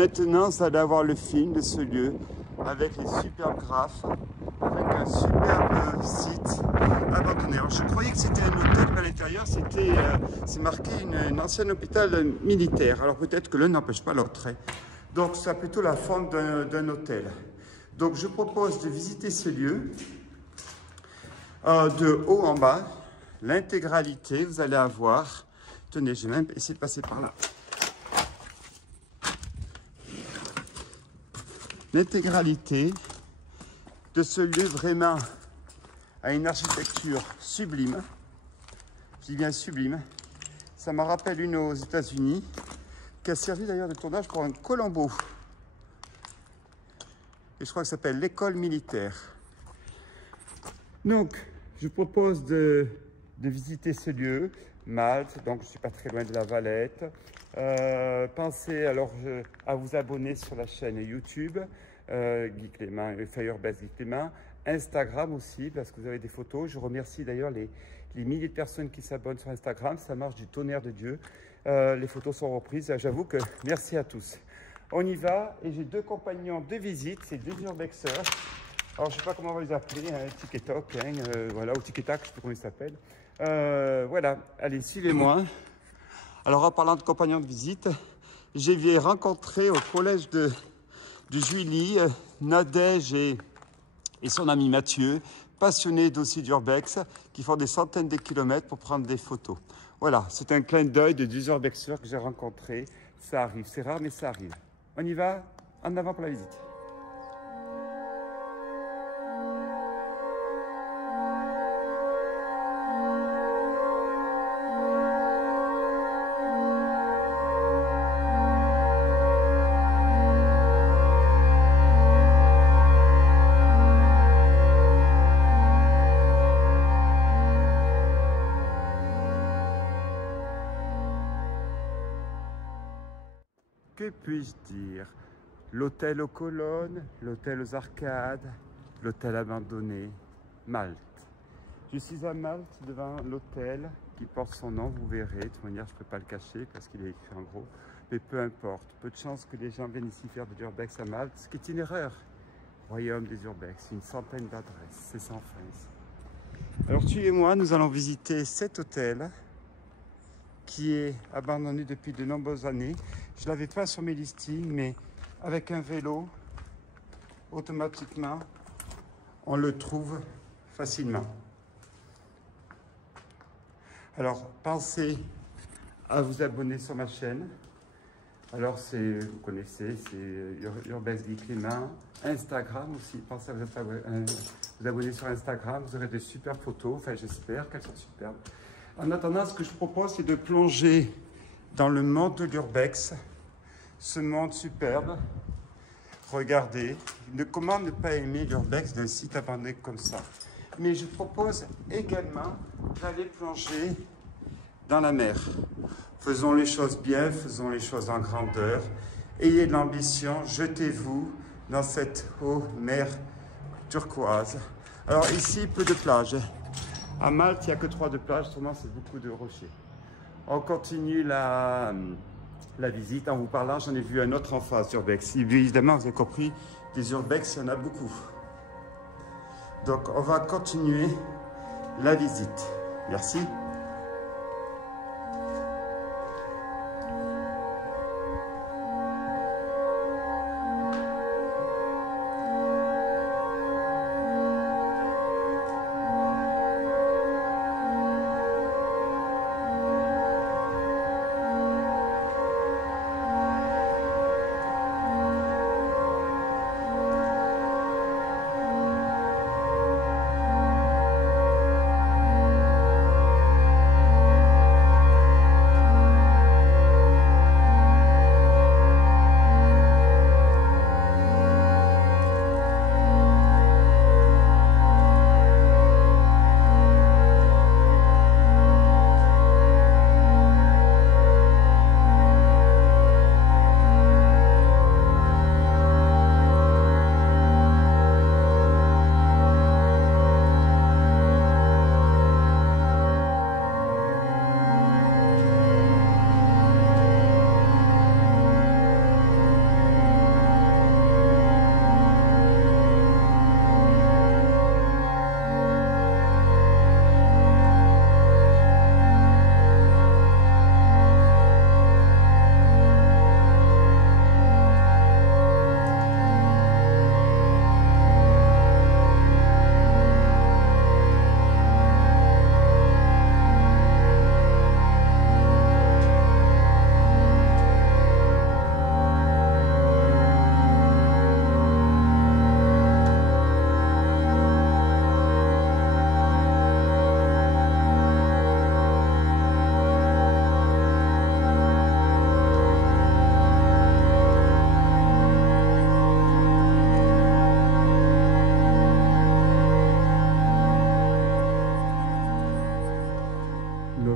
Maintenant, vous allez avoir le film de ce lieu avec les superbes graphes, avec un superbe site abandonné. Alors, je croyais que c'était un hôtel, mais à l'intérieur, c'est marqué une ancienne hôpital militaire. Alors, peut-être que l'un n'empêche pas l'autre. Hein. Donc, ça a plutôt la forme d'un hôtel. Donc, je propose de visiter ce lieu de haut en bas. L'intégralité, vous allez avoir... Tenez, j'ai même essayé de passer par là. L'intégralité de ce lieu vraiment a une architecture sublime. Je dis bien sublime. Ça me rappelle une aux États-Unis qui a servi d'ailleurs de tournage pour un Colombo. Et je crois que ça s'appelle l'école militaire. Donc, je propose de visiter ce lieu, Malte, donc je ne suis pas très loin de la Valette. Pensez alors à vous abonner sur la chaîne YouTube, Guy Clément, Firebase Guy Clément, Instagram aussi, parce que vous avez des photos. Je remercie d'ailleurs les milliers de personnes qui s'abonnent sur Instagram, ça marche du tonnerre de Dieu. Les photos sont reprises, j'avoue que merci à tous. On y va, et j'ai deux compagnons de visite, c'est deux urbexeurs. Alors, je ne sais pas comment on va les appeler, hein, Tic-et-Toc, hein, voilà, ou Tic-et-Tac, je ne sais pas comment ils s'appellent. Voilà, allez, suivez-moi. Alors, en parlant de compagnons de visite, j'ai rencontré au collège de Juilly, Nadège et son ami Mathieu, passionnés d'aussi d'urbex, qui font des centaines de kilomètres pour prendre des photos. Voilà, c'est un clin d'œil de deux urbexeurs que j'ai rencontrés. Ça arrive, c'est rare, mais ça arrive. On y va, en avant pour la visite. Que puis-je dire? L'hôtel aux colonnes, l'hôtel aux arcades, l'hôtel abandonné, Malte. Je suis à Malte devant l'hôtel qui porte son nom, vous verrez. De toute manière, je ne peux pas le cacher parce qu'il est écrit en gros. Mais peu importe, peu de chance que les gens viennent ici faire de l'urbex à Malte, ce qui est une erreur. Royaume des urbex, une centaine d'adresses, c'est sans fin ici. Alors suivez-moi, nous allons visiter cet hôtel qui est abandonné depuis de nombreuses années. Je ne l'avais pas sur mes listings, mais avec un vélo, automatiquement, on le trouve facilement. Alors, pensez à vous abonner sur ma chaîne. Alors, vous connaissez, c'est Urbex Guy Clément. Instagram aussi, pensez à vous abonner sur Instagram. Vous aurez de super photos, enfin j'espère qu'elles sont superbes. En attendant, ce que je propose, c'est de plonger dans le monde de l'urbex, ce monde superbe. Regardez, comment ne pas aimer l'urbex d'un site abandonné comme ça. Mais je propose également d'aller plonger dans la mer. Faisons les choses bien, faisons les choses en grandeur. Ayez de l'ambition, jetez-vous dans cette eau mer turquoise. Alors ici, peu de plages. À Malte, il n'y a que 3 de plages, autrement c'est beaucoup de rochers. On continue la visite. En vous parlant, j'en ai vu un autre en face d'urbex. Évidemment, vous avez compris, des urbex, il y en a beaucoup. Donc, on va continuer la visite. Merci.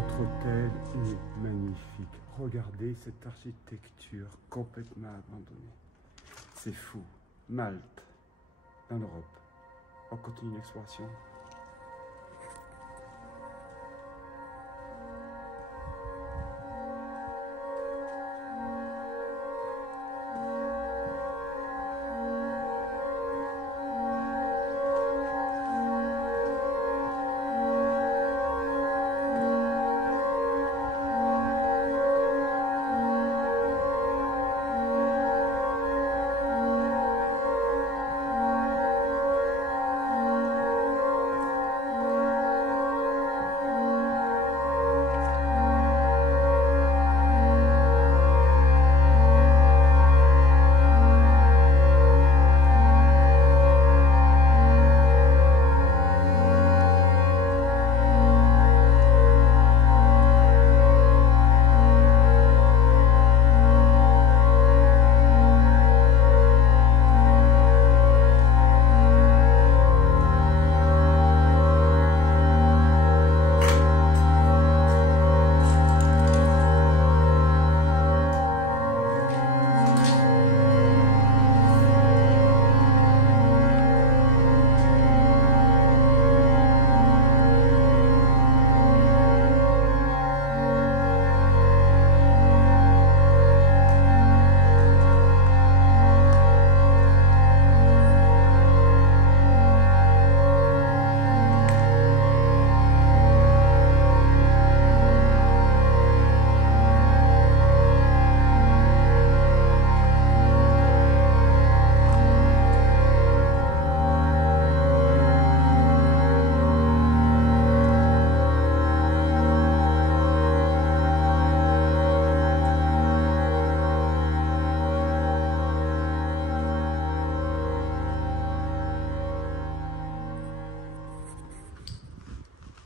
Notre hôtel est magnifique. Regardez cette architecture complètement abandonnée. C'est fou. Malte, dans l'Europe. On continue l'exploration.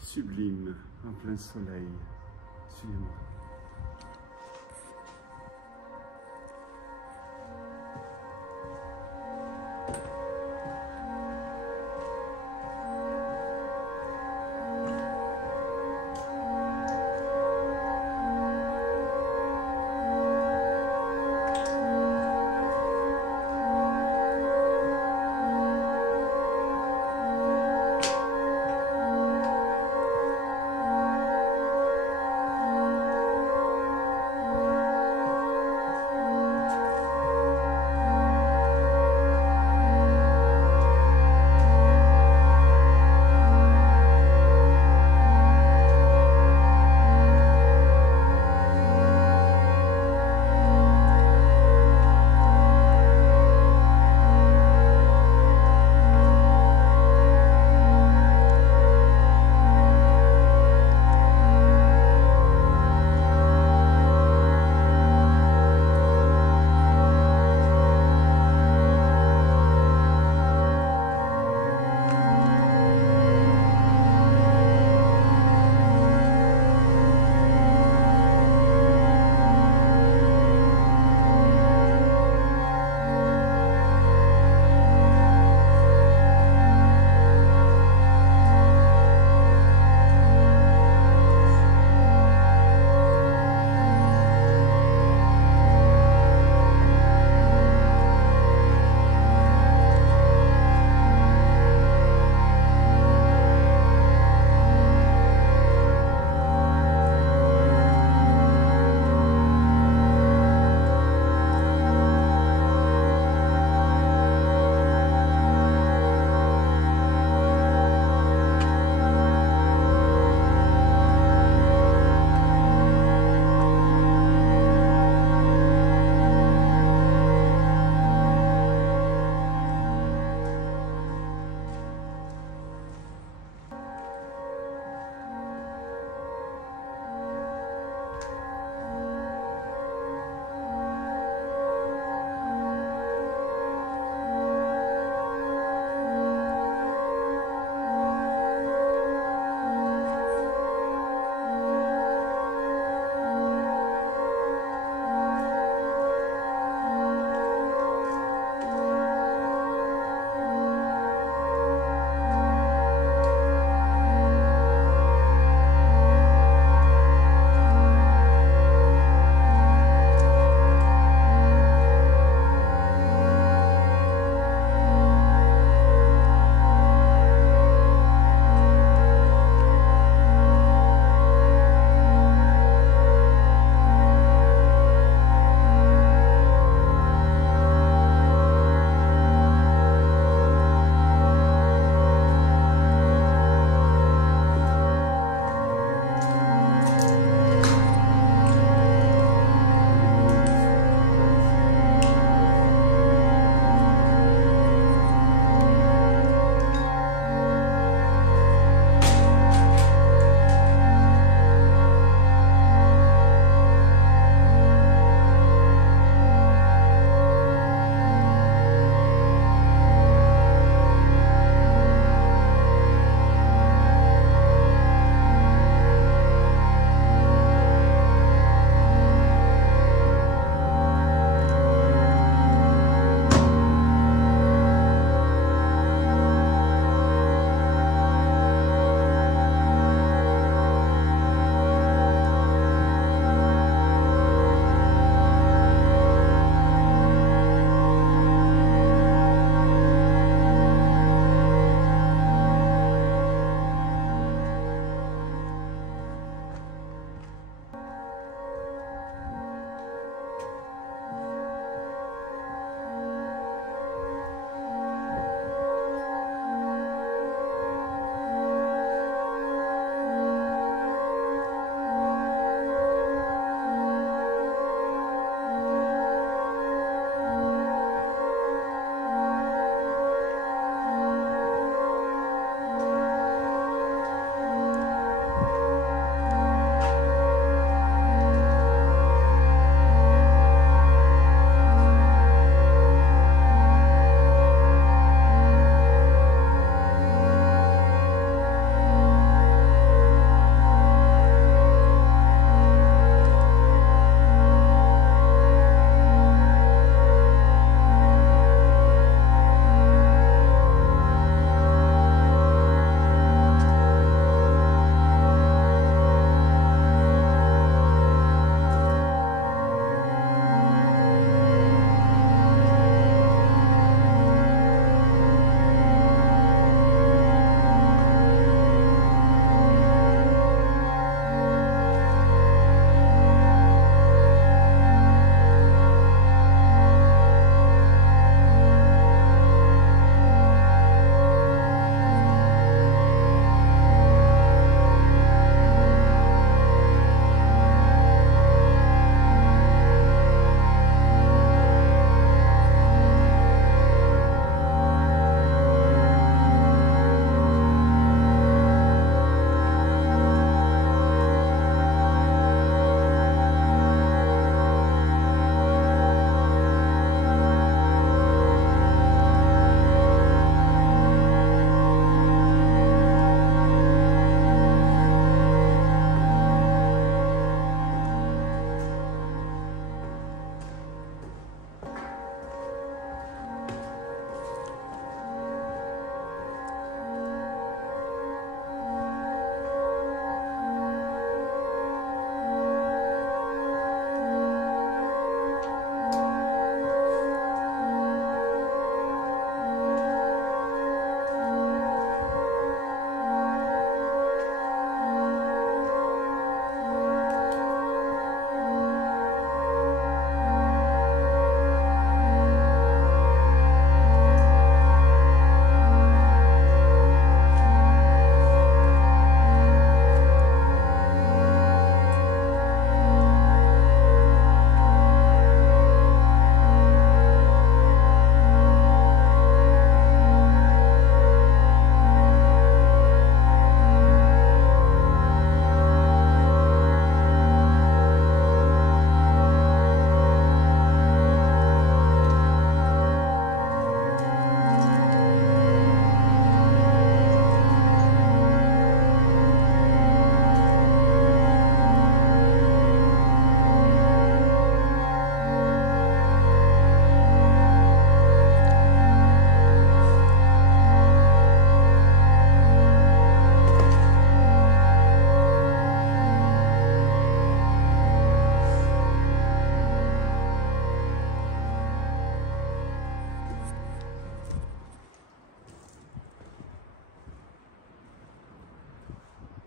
Sublime, en plein soleil. Suivez-moi.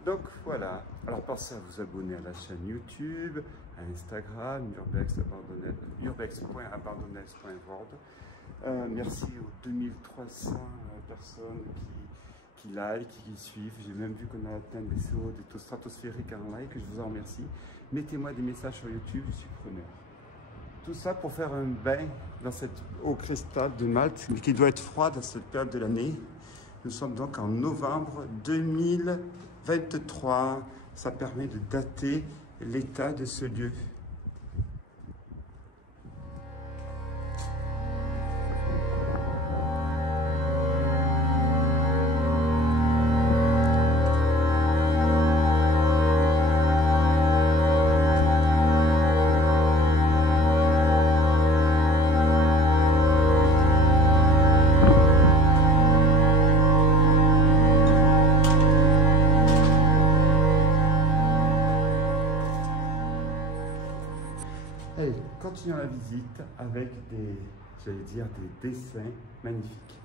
Donc voilà, alors pensez à vous abonner à la chaîne YouTube, à Instagram, urbex.abandonnes.world. Merci aux 2300 personnes qui like, qui suivent. J'ai même vu qu'on a atteint des sauts, des taux stratosphériques en like, je vous en remercie. Mettez-moi des messages sur YouTube, je suis preneur. Tout ça pour faire un bain dans cette eau cristal de Malte, qui doit être froide à cette période de l'année. Nous sommes donc en novembre 2023. Ça permet de dater l'état de ce lieu. Allez, continuons la visite avec des, j'allais dire, des dessins magnifiques.